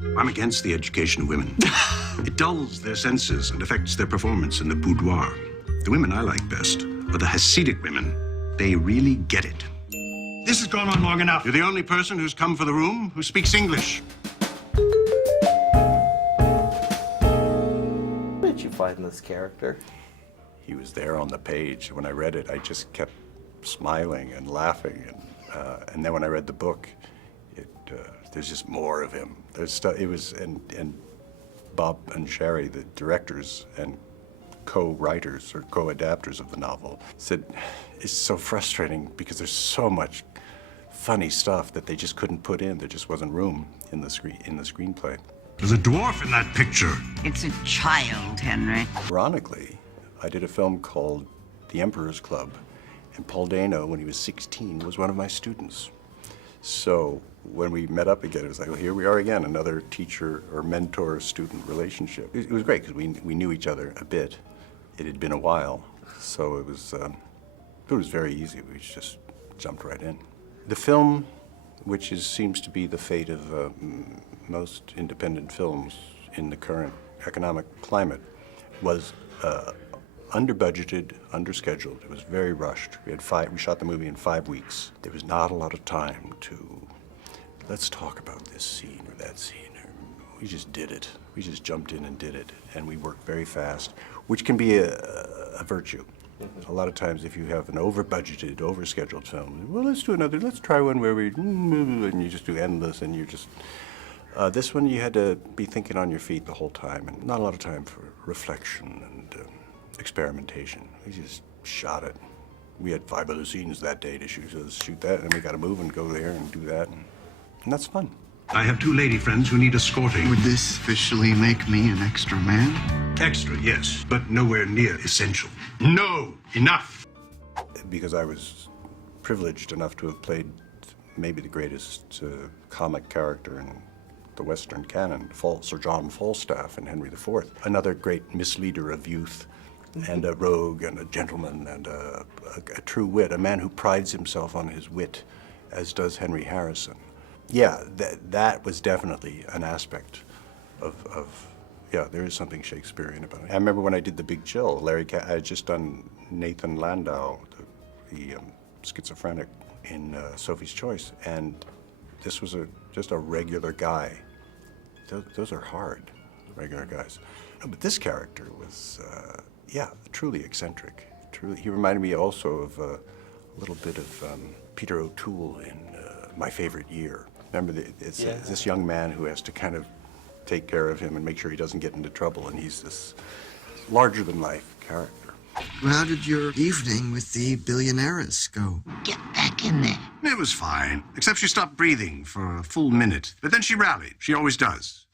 I'm against the education of women. It dulls their senses and affects their performance in the boudoir. The women I like best are the Hasidic women. They really get it. This has gone on long enough. You're the only person who's come for the room who speaks English. What did you find this character? He was there on the page. When I read it, I just kept smiling and laughing. And then when I read the book, there's just more of him. There's stuff. It was and Bob and Sherry, the directors and co-writers or co-adapters of the novel, said it's so frustrating because there's so much funny stuff that they just couldn't put in. There just wasn't room in the screenplay. There's a dwarf in that picture. It's a child, Henry. Ironically, I did a film called The Emperor's Club, and Paul Dano, when he was 16, was one of my students. So when we met up again, it was like, well, here we are again, another teacher or mentor-student relationship. It was great because we knew each other a bit. It had been a while, so it was very easy. We just jumped right in. The film, which seems to be the fate of most independent films in the current economic climate, was under-budgeted, under-scheduled. It was very rushed. We shot the movie in 5 weeks. There was not a lot of time to, let's talk about this scene or that scene. We just did it. We just jumped in and did it. And we worked very fast, which can be a virtue. A lot of times if you have an over-budgeted, over-scheduled film, well, let's try one where and you just do endless and you're just, this one you had to be thinking on your feet the whole time and not a lot of time for reflection and experimentation. We just shot it. We had 5 other scenes that day to shoot, so let's shoot that, and we got to move and go there and do that, and that's fun. I have 2 lady friends who need escorting. Would this officially make me an extra man? Extra, yes, but nowhere near essential. No, enough. Because I was privileged enough to have played maybe the greatest comic character in the Western canon, Sir John Falstaff in Henry IV. Another great misleader of youth, and a rogue and a gentleman and a true wit, a man who prides himself on his wit, as does Henry Harrison. Yeah, that was definitely an aspect of yeah, there is something Shakespearean about it. I remember when I did The Big Chill, I had just done Nathan Landau, the schizophrenic in Sophie's Choice, and this was just a regular guy. Those are hard, regular guys. But this character was, yeah, truly eccentric. Truly, he reminded me also of a little bit of Peter O'Toole in My Favorite Year. Remember, it's this young man who has to kind of take care of him and make sure he doesn't get into trouble, and he's this larger-than-life character. Well, how did your evening with the billionaires go? Get back in there. It was fine, except she stopped breathing for a full minute. But then she rallied. She always does.